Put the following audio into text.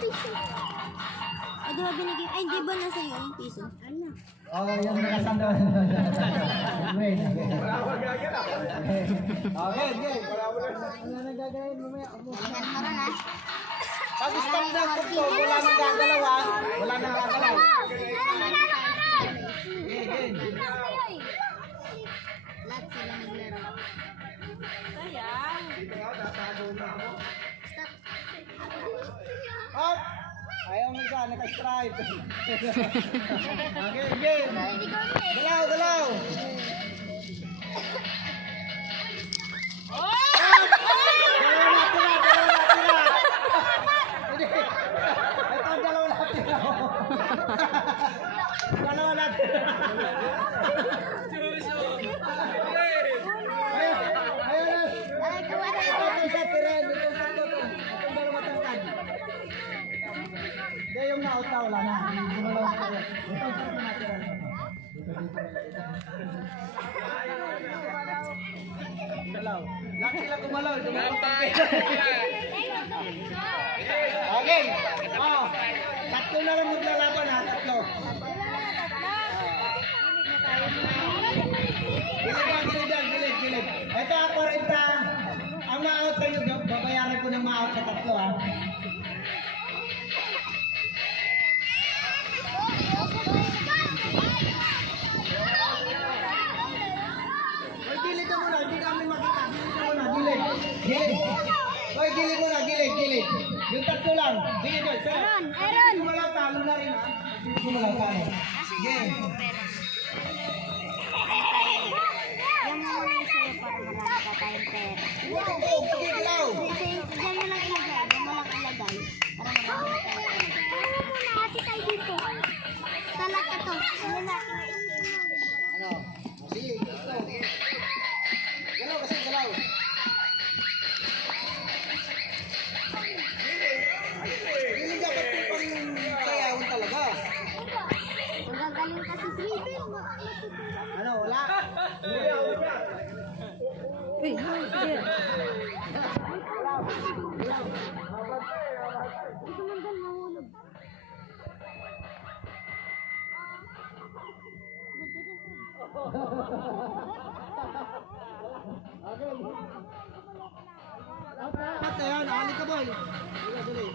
Ay, di ba binigay? Ay, di ba nasa iyo yung piso? Ano? Oh, yung nakasando. Wait. Okay, game. Ano na gagawin mamaya? Galingan mo rin, ha? Pag stand up ko, wala nang gagalaw ha. Wala nang gagalaw. Game. Lahat sila naglaro. Sayang. Stop. Up! Ayaw mo siya, naka-stripe. Okay, game. Galaw, galaw. Dalawa na, tira. Dalawa na, tira. Ay, kawala. Ito sa tira, itong dalawa matangkad. Hindi, yung na-out na, wala na. Gumalaw na tayo. Ito sa natira. Galaw. Lahat sila gumalaw. Okay. Oh, tatlo na lang maglalaban ha, tatlo. Gilid. Ito ako rin ta. Ang ma-out sa inyo, babayaran ko ng ma-out sa tatlo ha. Hoy, gilid na muna, hindi namin makita. Gilid na muna, gilid. Hoy, gilid muna, gilid. Yung tatlo lang. Sige, boy, sir. Aaron! Sumalaw, talo na rin ha. Sumalaw, talo. Game. Yan mo lang sa'yo para marami ka tayong pera. Sige, galaw. Diyan mo lang ilagay. Diyan mo lang ilagay. Para marami ka tayong pera. Ano muna kasi tayo dito? Salat ka to. Ano na? Ano? Sige, ito. Galaw kasi, galaw. Hindi dapat pang sayawan talaga. Magagaling kasi si Riven. Ano, wala? Sumandal mahulog. Ate yan, ali ka boy. Dali.